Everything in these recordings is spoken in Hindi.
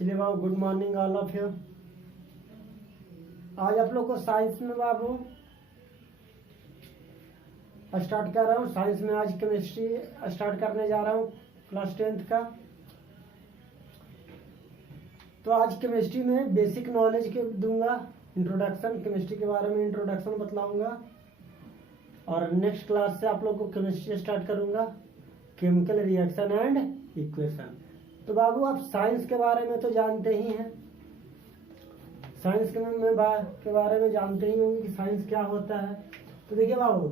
चलिए बाबू, good morning all of you. आज आप लोग को साइंस में बाबू स्टार्ट कर रहा हूँ। साइंस में आज केमिस्ट्री स्टार्ट करने जा रहा हूँ, क्लास 10th का। तो आज केमिस्ट्री में बेसिक नॉलेज के दूंगा, इंट्रोडक्शन, केमिस्ट्री के बारे में इंट्रोडक्शन बतलाऊंगा। और नेक्स्ट क्लास से आप लोग को केमिस्ट्री स्टार्ट करूंगा, केमिकल रिएक्शन एंड इक्वेशन। तो बाबू आप साइंस के बारे में तो जानते ही हैं, साइंस के बारे में जानते ही होंगे कि साइंस क्या होता है। तो देखिए बाबू,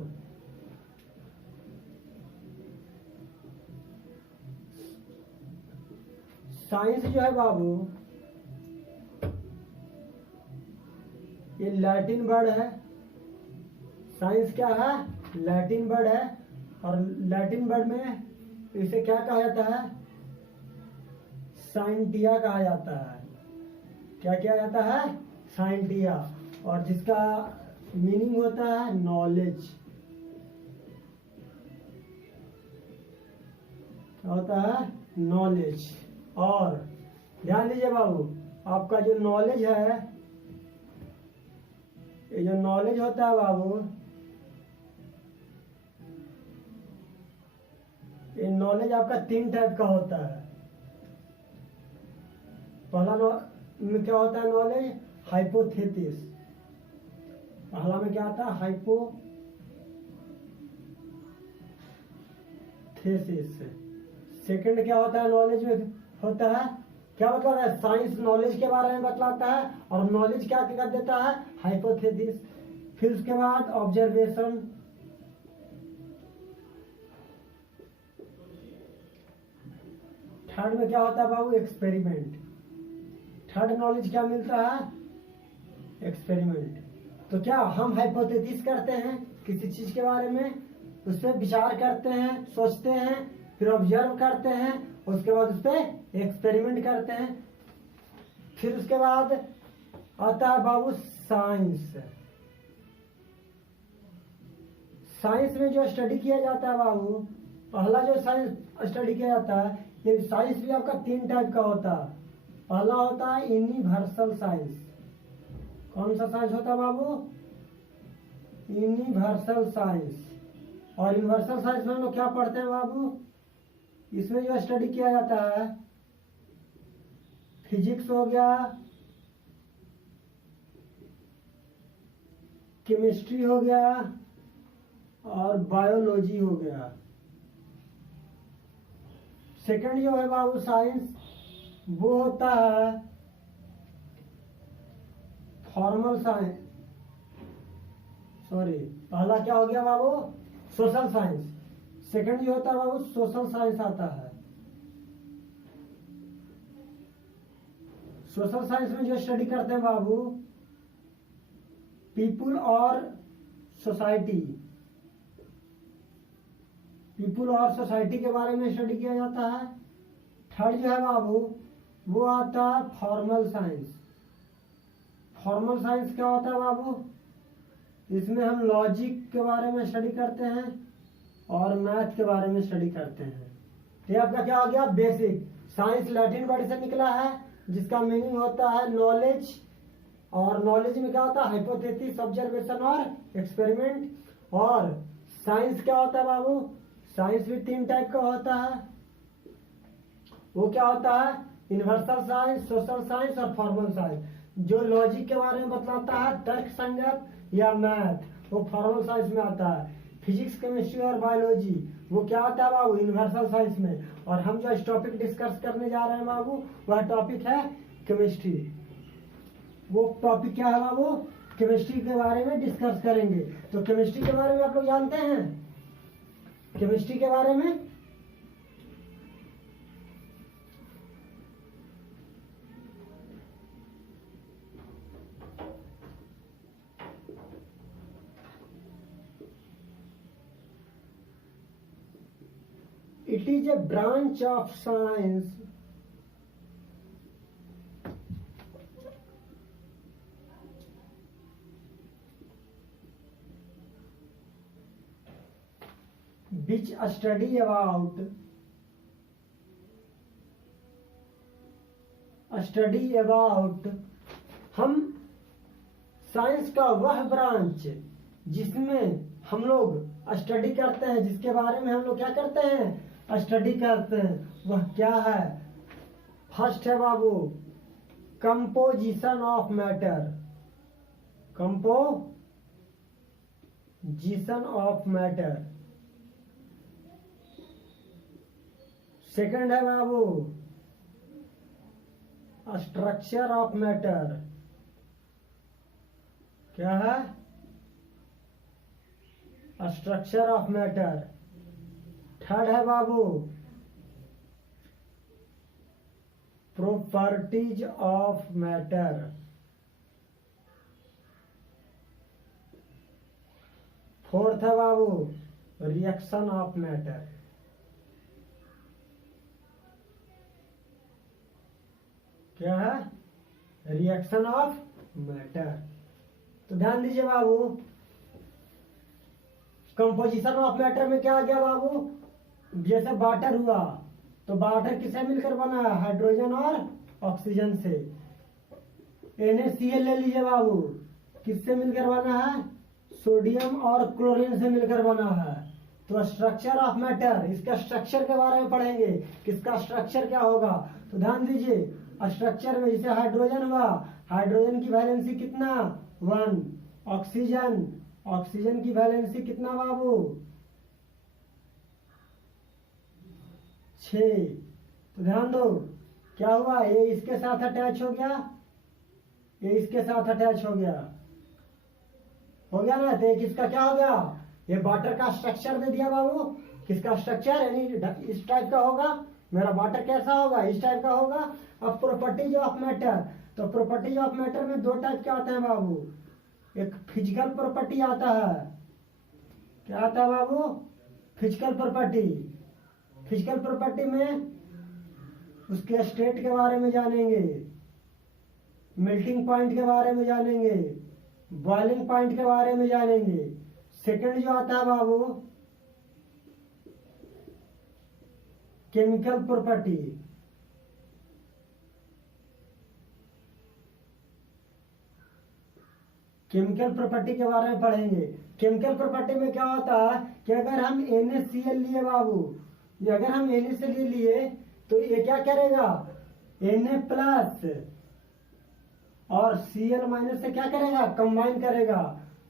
साइंस जो है बाबू, ये लैटिन वर्ड है। साइंस क्या है? लैटिन वर्ड है। और लैटिन वर्ड में इसे क्या कहा जाता है? साइंटिया कहा जाता है। क्या किया जाता है? साइंटिया। और जिसका मीनिंग होता है नॉलेज। क्या होता है? नॉलेज। और ध्यान दीजिए बाबू, आपका जो नॉलेज है, ये जो नॉलेज होता है बाबू, ये नॉलेज आपका 3 टाइप का होता है। पहला में क्या होता है नॉलेज? हाइपोथेसिस। पहला में क्या आता है? हाइपोथेसिस। सेकंड क्या होता है नॉलेज में? होता है क्या मतलब है? साइंस नॉलेज के बारे में बतलाता है और नॉलेज क्या कर देता है? हाइपोथेसिस। फिर उसके बाद ऑब्जर्वेशन। थर्ड में क्या होता है बाबू? एक्सपेरिमेंट। थर्ड नॉलेज क्या मिलता है? एक्सपेरिमेंट। तो क्या हम हाइपोथेसिस करते हैं किसी चीज के बारे में, उस पर विचार करते हैं, सोचते हैं, फिर ऑब्जर्व करते हैं, उसके बाद उस पर एक्सपेरिमेंट करते हैं। फिर उसके बाद आता है बाबू साइंस। साइंस में जो स्टडी किया जाता है बाबू, पहला जो साइंस स्टडी किया जाता है, ये साइंस भी आपका 3 टाइप का होता है। पहला होता है यूनिवर्सल साइंस। कौन सा साइंस होता है बाबू? Universal science. और यूनिवर्सल साइंस में हम लोग क्या पढ़ते हैं बाबू? इसमें जो स्टडी किया जाता है, फिजिक्स हो गया, केमिस्ट्री हो गया और बायोलॉजी हो गया। सेकंड जो है बाबू साइंस, वो होता है फॉर्मल साइंस। सॉरी, पहला क्या हो गया बाबू? Social science. सेकंड जो होता है बाबू सोशल साइंस आता है। सोशल साइंस में जो स्टडी करते हैं बाबू, पीपुल और सोसाइटी। पीपुल और सोसाइटी के बारे में स्टडी किया जाता है। थर्ड जो है बाबू, वो आता है फॉर्मल साइंस। फॉर्मल साइंस क्या होता है बाबू? इसमें हम लॉजिक के बारे में स्टडी करते हैं और मैथ के बारे में स्टडी करते हैं। ये आपका क्या हो गया? Basic science. लैटिन वर्ड से निकला है, जिसका मीनिंग होता है नॉलेज। और नॉलेज में क्या होता है? हाइपोथेसिस, ऑब्जर्वेशन और एक्सपेरिमेंट। और साइंस क्या होता है बाबू? साइंस भी 3 टाइप का होता है। वो क्या होता है? यूनिवर्सल साइंस, सोशल साइंस और फॉर्मल साइंस। जो लॉजिक के बारे में बतलाता है, तर्क संगत या मैथ, वो फॉर्मल साइंस में आता है। फिजिक्स, केमिस्ट्री और बायोलॉजी, वो क्या आता है बाबू? यूनिवर्सल साइंस में। और हम जो इस टॉपिक डिस्कस करने जा रहे हैं बाबू, वह टॉपिक है केमिस्ट्री। वो टॉपिक क्या है बाबू? केमिस्ट्री के बारे में डिस्कस करेंगे। तो केमिस्ट्री के बारे में आप लोग जानते हैं? केमिस्ट्री के बारे में it is a branch of science which study about study about, हम साइंस का वह ब्रांच जिसमें हम लोग स्टडी करते हैं, जिसके बारे में हम लोग क्या करते हैं, स्टडी करते हैं, वह क्या है। फर्स्ट है बाबू composition of matter, composition of matter. Second है बाबू स्ट्रक्चर ऑफ मैटर, क्या है, स्ट्रक्चर ऑफ मैटर। थर्ड है बाबू प्रॉपर्टीज ऑफ मैटर। फोर्थ है बाबू रिएक्शन ऑफ मैटर। क्या है, रिएक्शन ऑफ मैटर। तो ध्यान दीजिए बाबू, कंपोजिशन ऑफ मैटर में क्या आ गया बाबू, जैसे वाटर हुआ तो वाटर किससे मिलकर बना है, हाइड्रोजन और ऑक्सीजन से। NaCl ले लीजिए बाबू, किससे मिलकर बना है, सोडियम और क्लोरीन से मिलकर बना है। तो स्ट्रक्चर ऑफ मैटर, इसका स्ट्रक्चर के बारे में पढ़ेंगे, किसका स्ट्रक्चर क्या होगा। तो ध्यान दीजिए, स्ट्रक्चर में जैसे हाइड्रोजन हुआ, हाइड्रोजन की वैलेंसी कितना 1, ऑक्सीजन की वैलेंसी कितना बाबू 6। तो ध्यान दो क्या हुआ, ये इसके साथ अटैच हो गया, ये इसके साथ अटैच हो गया ना। तो एक इसका क्या हो गया, ये वाटर का स्ट्रक्चर दे दिया बाबू, किसका स्ट्रक्चर, यानी इस टाइप का होगा। मेरा वाटर कैसा होगा, इस टाइप का होगा। अब प्रॉपर्टीज ऑफ मैटर, तो प्रॉपर्टीज ऑफ मैटर में दो टाइप के आते हैं बाबू, एक फिजिकल प्रॉपर्टी आता है, क्या आता है बाबू, फिजिकल प्रॉपर्टी। फिजिकल प्रॉपर्टी में उसके स्टेट के बारे में जानेंगे, मेल्टिंग पॉइंट के बारे में जानेंगे, बॉइलिंग पॉइंट के बारे में जानेंगे। सेकंड जो आता है बाबू केमिकल प्रॉपर्टी, केमिकल प्रॉपर्टी के बारे में पढ़ेंगे। केमिकल प्रॉपर्टी में क्या होता है कि अगर हम NaCl लिए बाबू, ये अगर हम NaCl लिए तो ये क्या करेगा, Na प्लस और Cl माइनस से क्या करेगा, कंबाइन करेगा।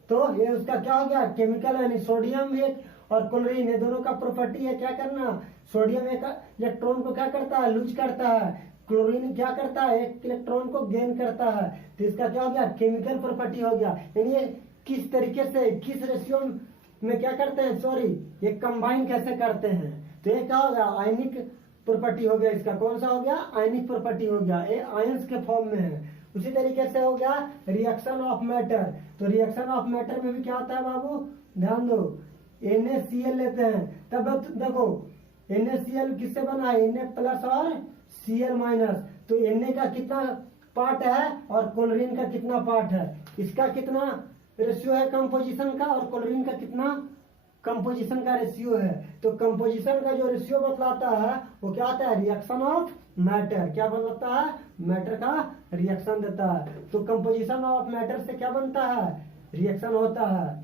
तो ये उसका क्या हो गया, केमिकल, यानी सोडियम एक और क्लोरीन, ये दोनों का प्रॉपर्टी है क्या करना, सोडियम एक इलेक्ट्रॉन को क्या करता है, लूज करता है, क्लोरीन क्या करता है, एक इलेक्ट्रॉन को गेन करता है। तो इसका क्या हो गया, केमिकल प्रॉपर्टी हो गया। यानी ये किस तरीके से, किस रेशियो में क्या करते हैं, सॉरी, ये कंबाइन कैसे करते हैं। तो ये क्या हो गया, आयनिक प्रॉपर्टी हो गया। इसका कौन सा हो गया, आयनिक प्रॉपर्टी हो गया, ये आयंस के फॉर्म में है। उसी तरीके से हो गया रिएक्शन ऑफ मैटर। तो रिएक्शन ऑफ मैटर में भी क्या होता है बाबू, ध्यान दो, NaCl लेते हैं, तब देखो NaCl किससे बना है, Na प्लस और Cl माइनस। तो Na का कितना पार्ट है और क्लोरीन का कितना पार्ट है, इसका कितना रेशियो है कंपोजिशन का, और क्लोरीन का कितना कंपोजिशन का रेशियो है। तो कंपोजिशन का जो रेशियो बतलाता है वो क्या आता है, रिएक्शन ऑफ मैटर। क्या बतलाता है, मैटर का रिएक्शन देता है। तो कंपोजिशन ऑफ मैटर से क्या बनता है, रिएक्शन होता है,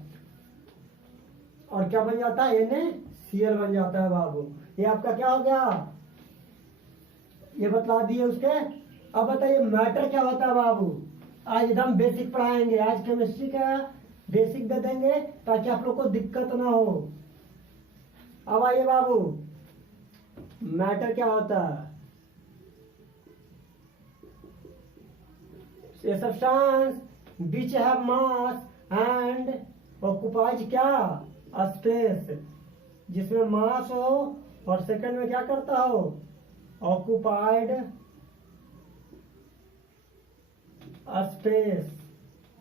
और क्या बन जाता है, NaCl बन जाता है बाबू। ये आपका क्या हो गया, ये बतला दिए उसके। अब बताइए मैटर क्या होता है बाबू, आज एकदम बेसिक पढ़ाएंगे, आज केमिस्ट्री का बेसिक दे देंगे ताकि आप लोग को दिक्कत ना हो। अब आइए बाबू, मैटर क्या होता है, a substance which have mass and occupies क्या, स्पेस, जिसमें मास हो और सेकंड में क्या करता हो, ऑक्युपाइड स्पेस।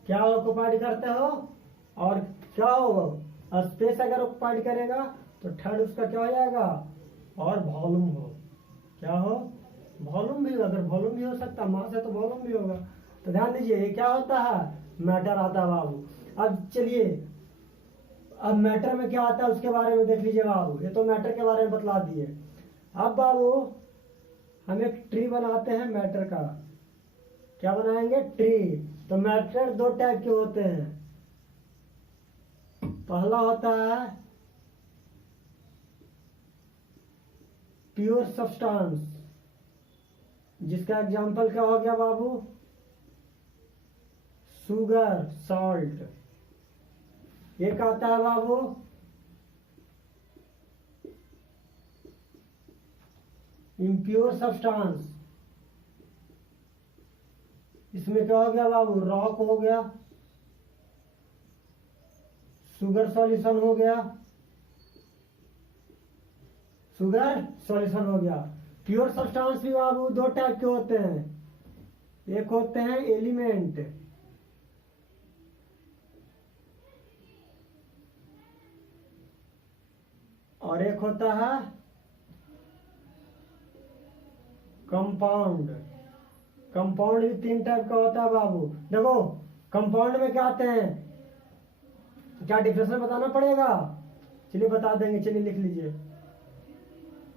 क्या ऑक्युपाइड करते हो, और क्या हो, स्पेस अगर ऑक्युपाइड करेगा तो थर्ड उसका क्या हो जाएगा, और वॉल्यूम हो, क्या हो, वॉल्यूम भी। अगर वॉल्यूम भी हो सकता, मास है तो वॉल्यूम भी होगा। तो ध्यान दीजिए, ये क्या होता है, मैटर आता है बाबू। अब चलिए, अब मैटर में क्या आता है उसके बारे में देख लीजिए बाबू। ये तो मैटर के बारे में बतला दिए। अब बाबू हम एक ट्री बनाते हैं मैटर का, क्या बनाएंगे? ट्री। तो मैटर दो टाइप के होते हैं। पहला होता है प्योर सब्सटेंस, जिसका एग्जांपल क्या हो गया बाबू? Sugar, salt. एक आता है बाबू इम्प्योर सब्सटेंस। इसमें क्या हो गया बाबू? रॉक हो गया, शुगर सॉल्यूशन हो गया, शुगर सॉल्यूशन हो गया। प्योर सब्सटेंस भी बाबू दो टाइप के होते हैं। एक होते हैं एलिमेंट, और एक होता है कंपाउंड। कंपाउंड भी तीन टाइप का होता है बाबू। देखो कंपाउंड में क्या आते हैं, क्या डिफरेंस बताना पड़ेगा? चलिए बता देंगे, चलिए लिख लीजिए।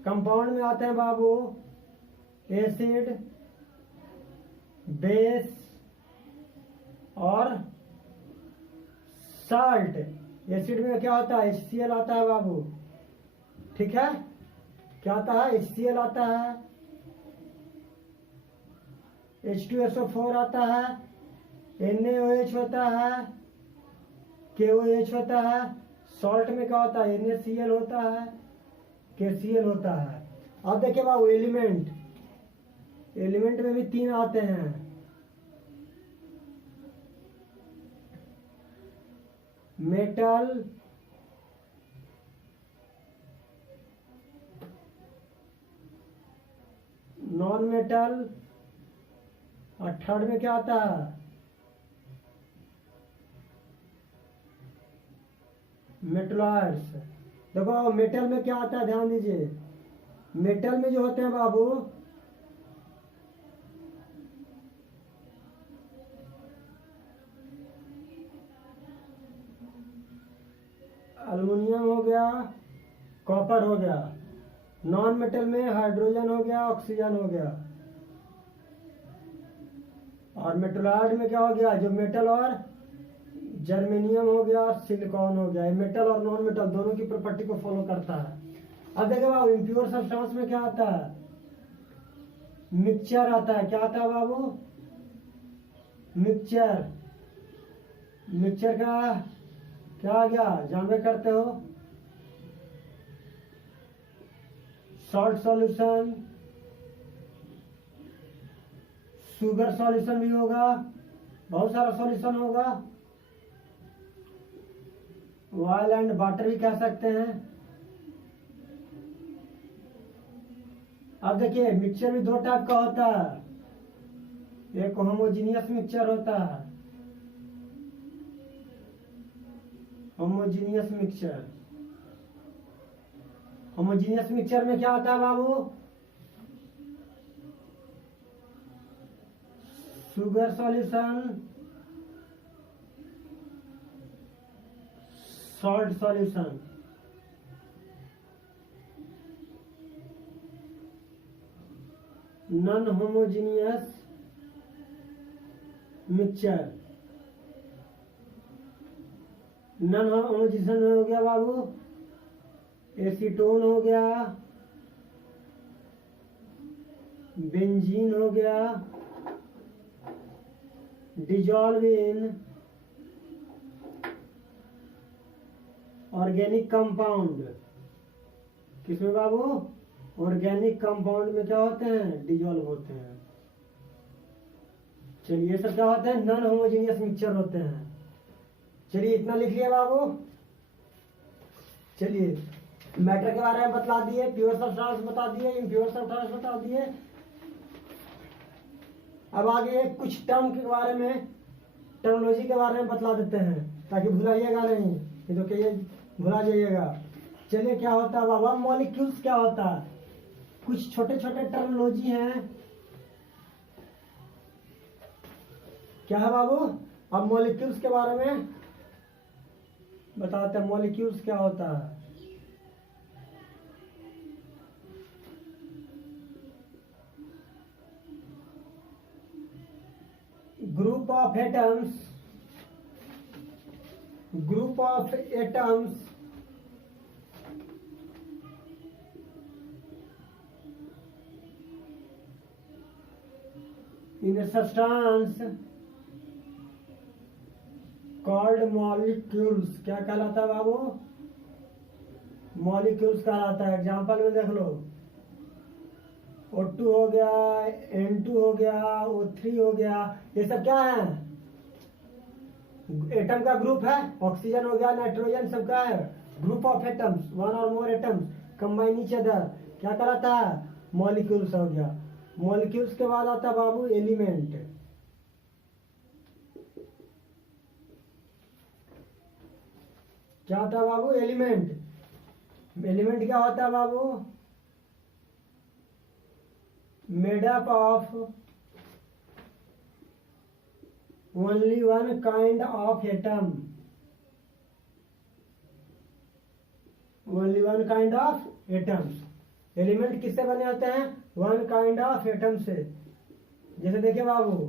कंपाउंड में आते हैं बाबू एसिड, बेस और साल्ट। एसिड में क्या होता है? HCl आता है बाबू, ठीक है। क्या आता है? HCl आता है, H2SO4 आता है, NaOH होता है, KOH होता है। सॉल्ट में क्या होता है? NaCl होता है, KCl होता है। अब देखिए बाबू एलिमेंट, एलिमेंट में भी तीन आते हैं। मेटल, नॉन मेटल, और थर्ड में क्या आता है? मेटलॉइड्स। देखो मेटल में क्या आता है, ध्यान दीजिए। मेटल में जो होते हैं बाबू एल्युमिनियम हो गया, कॉपर हो गया। नॉन मेटल में हाइड्रोजन हो गया, ऑक्सीजन हो गया। और मेटलॉइड में क्या हो गया? जो मेटल और जर्मेनियम हो गया, सिलिकॉन हो गया। मेटल और नॉन मेटल दोनों की प्रॉपर्टी को फॉलो करता है। अब देखो बाबू इम्प्योर सब्सटेंस में क्या आता है? मिक्सचर आता है। क्या आता है बाबू? मिक्सचर। मिक्सचर का क्या आ गया? जानबे करते हो, सॉल्ट सॉल्यूशन, शुगर सॉल्यूशन भी होगा, बहुत सारा सॉल्यूशन होगा। ऑयल एंड वाटर भी कह सकते हैं। अब देखिए मिक्सचर भी दो टाइप का होता है। एक होमोजीनियस मिक्सचर होता है, होमोजीनियस मिक्सचर। होमोजीनियस मिक्सचर में क्या होता है बाबू? Sugar solution, salt solution. Non homogeneous mixture. Non homogeneous में हो गया बाबू एसीटोन हो गया, बेंजीन हो गया, डिजॉल्व इन ऑर्गेनिक कंपाउंड। किसमें बाबू? ऑर्गेनिक कंपाउंड में क्या होते हैं? डिजॉल्व होते हैं। चलिए ये सब क्या होते हैं? नॉन होमोजीनियस मिक्सचर होते हैं। चलिए इतना लिख लिया बाबू। चलिए मैटर के बारे में बता दिए, प्योर सब्सटेंस बता दिए, इम्प्योर सब्सटेंस बता दिए। अब आगे कुछ टर्म के बारे में, टर्मोलॉजी के बारे में बतला देते हैं ताकि भुलाइएगा नहीं, ये तो कहिए भुला जाइएगा। चलिए क्या होता है बाबा? मॉलिक्यूल्स क्या होता है? कुछ छोटे छोटे टर्मोलॉजी हैं। क्या है बाबू? अब मॉलिक्यूल्स के बारे में बताते हैं। मॉलिक्यूल्स क्या होता है? of atoms, group of atoms in a substance called molecules. क्या कहलाता है बाबू? मॉलिक्यूल्स कहलाता है। एग्जाम्पल में देख लो, O2 हो गया, N2 हो गया, O3 हो गया, ये सब क्या है? एटम का ग्रुप है। ऑक्सीजन हो गया, नाइट्रोजन, सब क्या है? ग्रुप ऑफ एटम्स, वन और मोर एटम्स कंबाइन ईच अदर, क्या कहलाता है? मॉलिक्यूल्स हो गया। मॉलिक्यूल्स के बाद आता है बाबू एलिमेंट। क्या होता है बाबू? एलिमेंट। एलिमेंट क्या होता है बाबू? Made up of only one kind of atom, only one kind of atoms. Element किससे बने होते हैं? वन काइंड ऑफ एटम से। जैसे देखिए बाबू,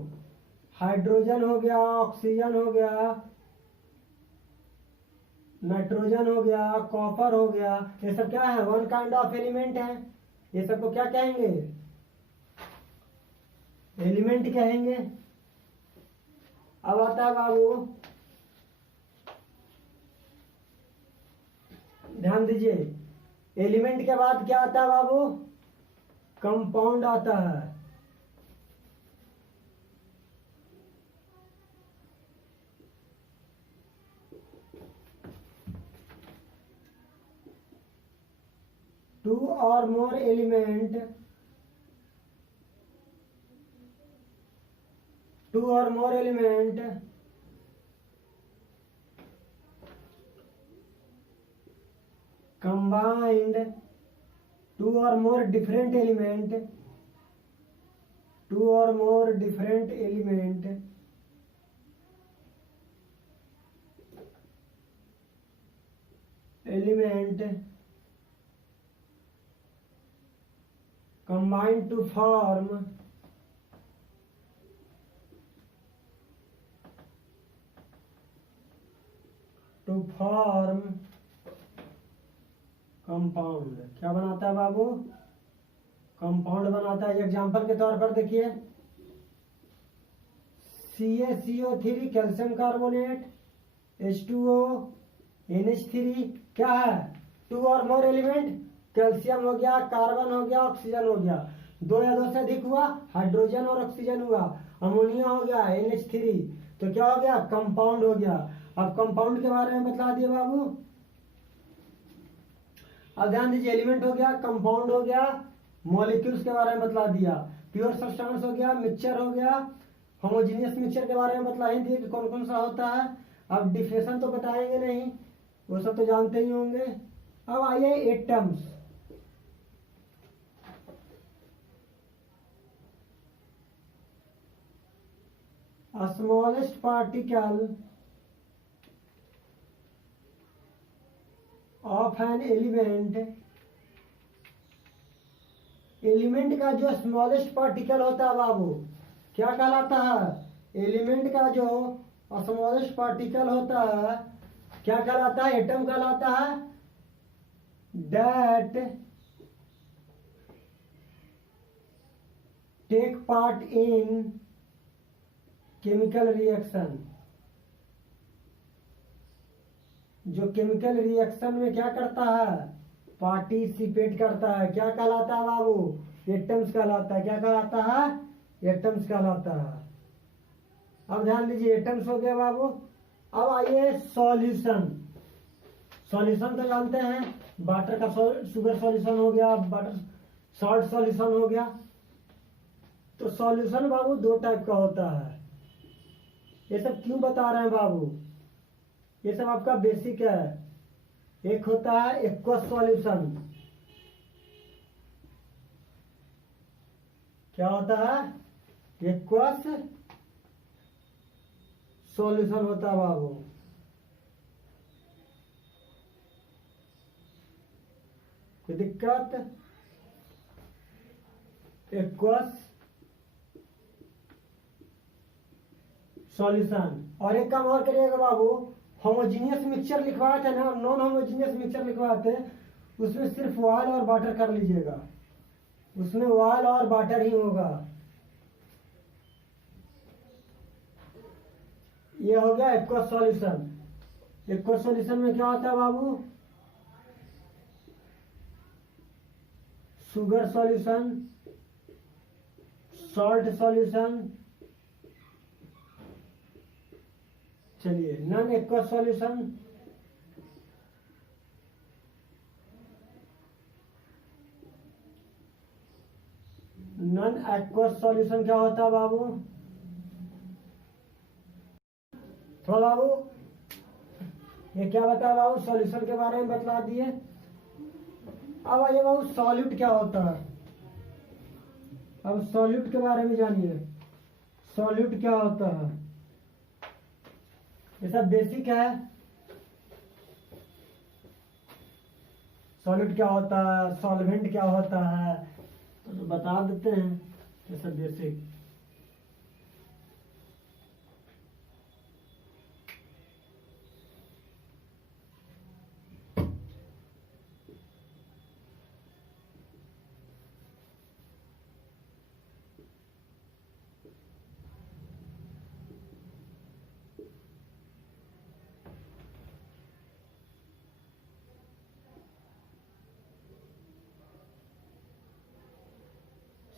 हाइड्रोजन हो गया, ऑक्सीजन हो गया, नाइट्रोजन हो गया, कॉपर हो गया, ये सब क्या है? वन काइंड ऑफ एलिमेंट है। ये सबको क्या कहेंगे? एलिमेंट कहेंगे। अब आता है बाबू, ध्यान दीजिए, एलिमेंट के बाद क्या आता है बाबू? कंपाउंड आता है। टू और मोर एलिमेंट, टू और मोर element combined, two or more different element, two or more different element combined to form compound. क्या बनाता है बाबू? कंपाउंड बनाता है। एग्जाम्पल के तौर पर देखिए, CaCO3 calcium carbonate, H2O, NH3, क्या है? टू और मोर एलिमेंट, कैल्शियम हो गया, कार्बन हो गया, ऑक्सीजन हो गया, दो या दो से अधिक हुआ, हाइड्रोजन और ऑक्सीजन हुआ, अमोनिया हो गया, NH3, तो क्या हो गया? कंपाउंड हो गया। अब कंपाउंड के बारे में बता दिए बाबू। अब ध्यान दीजिए, एलिमेंट हो गया, कंपाउंड हो गया, मॉलिक्यूल्स के बारे में बतला दिया, प्योर सब्सटेंस हो गया, मिक्सचर हो गया, होमोजीनियस मिक्सचर के बारे में बतला ही दिए कि कौन कौन सा होता है। अब डिफिनेशन तो बताएंगे नहीं, वो सब तो जानते ही होंगे। अब आइए atoms. Smallest particle of an element, element का जो स्मॉलेस्ट पार्टिकल होता है बाबू, क्या कहलाता है? एलिमेंट का जो स्मॉलेस्ट पार्टिकल होता है क्या कहलाता है? एटम कहलाता है। That take part in chemical reaction, जो केमिकल रिएक्शन में क्या करता है? पार्टिसिपेट करता है। क्या कहलाता है बाबू? एटम्स कहलाता है। क्या कहलाता है? एटम्स कहलाता है। अब ध्यान दीजिए, एटम्स हो गया बाबू। अब आइए सॉल्यूशन। सॉल्यूशन तो जानते हैं, वाटर का शुगर सॉल्यूशन हो गया, वाटर सॉल्ट सॉल्यूशन हो गया। तो सॉल्यूशन बाबू दो टाइप का होता है। ये सब क्यों बता रहे हैं बाबू? ये सब आपका बेसिक है। एक होता है एक्वस सॉल्यूशन। क्या होता है? एक्वस सॉल्यूशन होता है बाबू। कोई दिक्कत? Aqueous solution. और एक काम और करिएगा बाबू, होमोजीनियस मिक्सचर लिखवाए थे ना, नॉन होमोजीनियस मिक्सचर लिखवाए थे, उसमें सिर्फ ऑयल और वाटर कर लीजिएगा, उसमें ऑयल और वाटर ही होगा। ये हो गया एक्वस सॉल्यूशन। एक्वस सॉल्यूशन में क्या होता है बाबू, शुगर सॉल्यूशन, सॉल्ट सॉल्यूशन। चलिए non aqueous solution, non aqueous solution क्या होता है बाबू, तो बाबू ये क्या बताया बाबू, सॉल्यूशन के बारे में बतला दिए। अब आइए बाबू सॉल्यूट क्या होता है। अब सॉल्यूट के बारे में जानिए, सॉल्यूट क्या होता है। ये सब बेसिक है। सॉल्यूट क्या होता है, सॉल्वेंट क्या होता है, तो बता देते हैं। ये सब basic.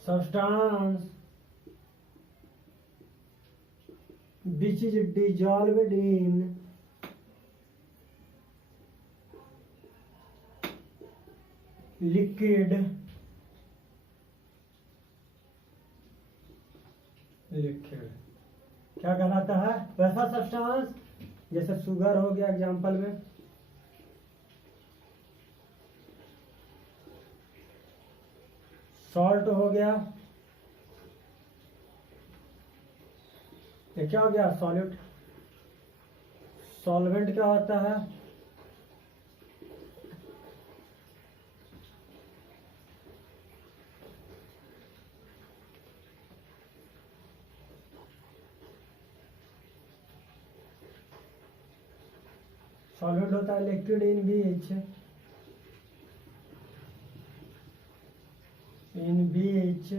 substance which is dissolved in liquid, क्या कहलाता है, वैसा सब्सटेंस जैसे शुगर हो गया एग्जाम्पल में, सॉल्ट हो गया, ये क्या हो गया सॉल्यूट। सॉल्वेंट क्या होता है, सॉल्वेंट होता है liquid in beach, in beach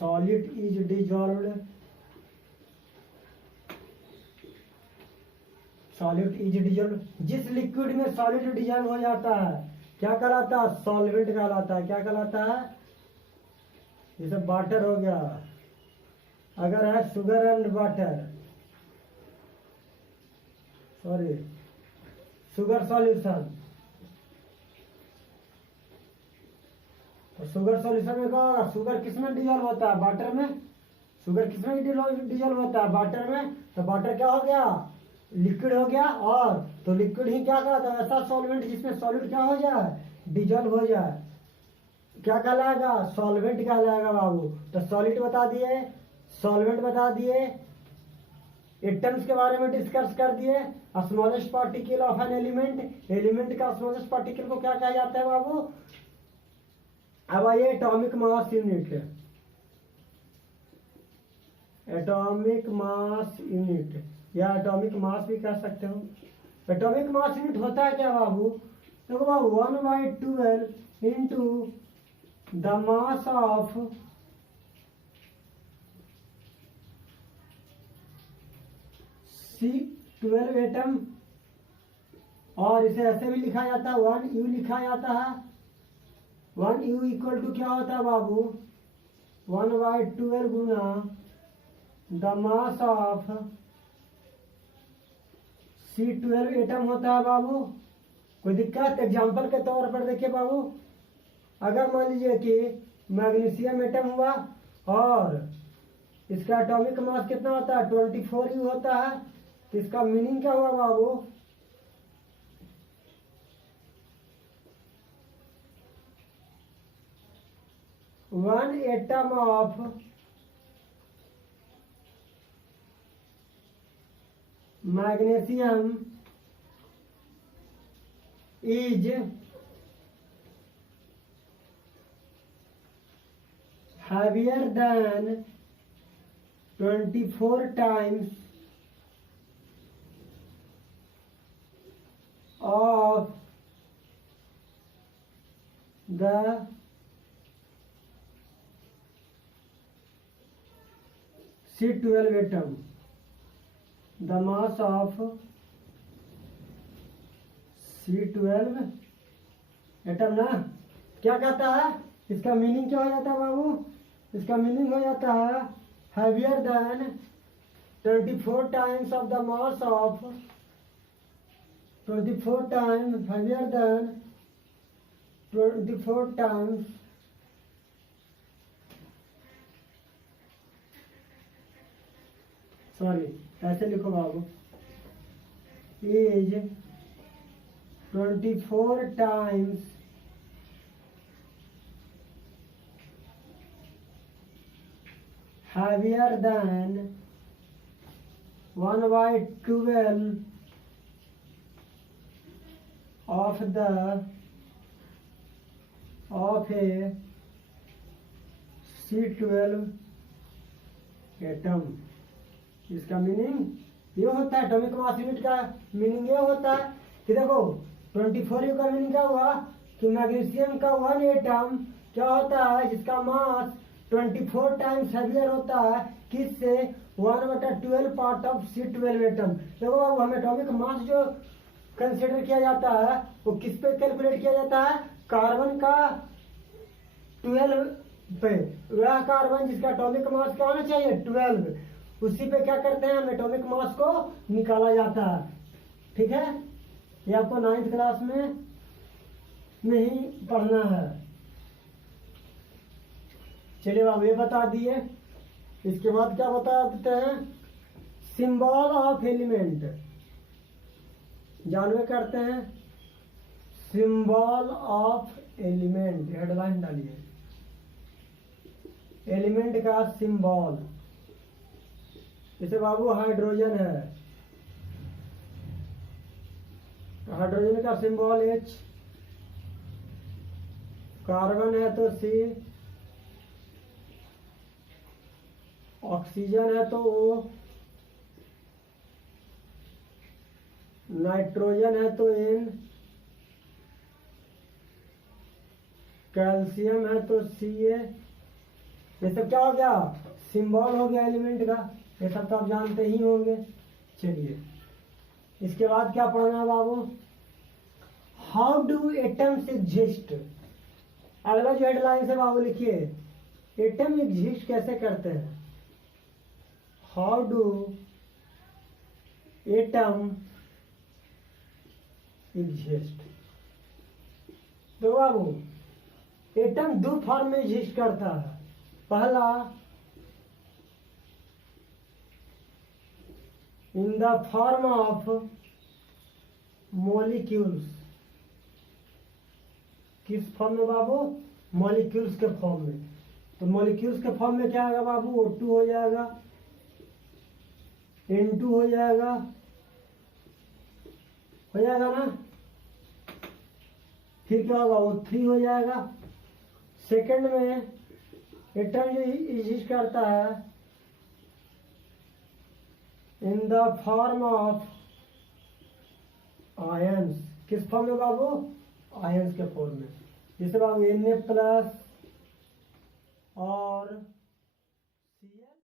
solid is dissolved, solid is dissolve, जिस लिक्विड में सॉलिड डिजॉल्व हो जाता है क्या कहलाता है, सॉल्वेंट कहलाता है। क्या कहलाता है, जैसे वाटर हो गया, अगर है sugar and water, sorry sugar solution, तो शुगर सॉल्यूशन में क्या होगा, शुगर किस में डिजॉल्व होता है, वाटर में। शुगर किस में डिजॉल्व होता है, वाटर में। तो वाटर क्या हो गया, लिक्विड हो गया। और तो लिक्विड ही क्या कहलाता है, ऐसा सॉल्वेंट जिसमें सॉलिड क्या हो जाए, डिजॉल्व हो जाए, क्या कहलाएगा, सॉल्वेंट कहलाएगा बाबू। तो सॉलिड बता दिए, सॉल्वेंट बता दिए, एटम्स के बारे में डिस्कस कर दिए, smallest particle of an element, element का स्मॉलेस्ट पार्टिकल को क्या कहा जाता है बाबू। अब आइए atomic mass unit, atomic mass unit या एटॉमिक मास भी कह सकते हो। एटॉमिक मास यूनिट होता है क्या बाबू, देखो बाबू 1/12 into the mass of C12 atom, और इसे ऐसे भी लिखा जाता है 1U लिखा जाता है। 1U इक्वल टू क्या होता है बाबू, 1/12 गुना the mass of C12 atom होता है बाबू। कोई दिक्कत, एग्जाम्पल के तौर पर देखिए बाबू, अगर मान लीजिए कि मैग्नीशियम एटम हुआ और इसका एटॉमिक मास कितना होता है, 24U होता है, तो इसका मीनिंग क्या हुआ बाबू, one atom of magnesium is heavier than 24 times of the C12 atom. The mass of C12 atom ना क्या कहता है, इसका मीनिंग क्या हो जाता है बाबू, इसका मीनिंग हो जाता है heavier than 24 times of the mass of 24 times heavier than 24 times sorry ऐसे लिखो बाबू, is 24 times heavier than 1/12 of a C12 atom. इसका मीनिंग ये होता है, एटॉमिक मास यूनिट का मीनिंग ये होता है कि देखो 24 का मीनिंग क्या हुआ कि मैग्नीशियम का वन एटम क्या होता है जिसका मास 24 टाइम्स हैवियर होता है किससे, 1/12 पार्ट ऑफ C12 एटम। देखो अब हमें एटॉमिक मास जो कंसिडर किया जाता है वो किस पे कैलकुलेट किया जाता है, कार्बन का 12 पे, वह कार्बन जिसका एटॉमिक मास क्या होना चाहिए 12, उसी पे क्या करते हैं हम एटॉमिक मास को निकाला जाता है। ठीक है, ये आपको 9th क्लास में नहीं पढ़ना है। चलिए बाबू ये बता दिए, इसके बाद क्या बता देते हैं, सिंबल ऑफ एलिमेंट जानवे करते हैं। सिंबल ऑफ एलिमेंट हेडलाइन डालिए, एलिमेंट का सिंबल, जैसे बाबू हाइड्रोजन है, हाइड्रोजन का सिंबल H, कार्बन है तो C, ऑक्सीजन है तो O, नाइट्रोजन है तो N, कैल्शियम है तो Ca। ये सब क्या हो गया, सिंबल हो गया एलिमेंट का, ये सब तो आप जानते ही होंगे। चलिए इसके बाद क्या पढ़ना है बाबू, हाउ डू एटम्स एग्जिस्ट। अगला जो हेडलाइन से बाबू लिखिए, एटम एग्जिस्ट कैसे करते हैं, हाउ डू एटम एग्जिस्ट। तो बाबू एटम दो फॉर्म में एग्जिस्ट करता है, पहला in the form of molecules, किस फॉर्म में बाबू, मॉलिक्यूल्स के फॉर्म में। तो मॉलिक्यूल्स के फॉर्म में क्या आएगा बाबू, O2 हो जाएगा, N2 हो जाएगा ना, फिर क्या होगा O3 हो जाएगा। सेकंड में एटम जो एग्जिस्ट करता है in the form of ions, किस फॉर्म में बाबू, आयंस के फॉर्म में, जैसे बाबू Na प्लस और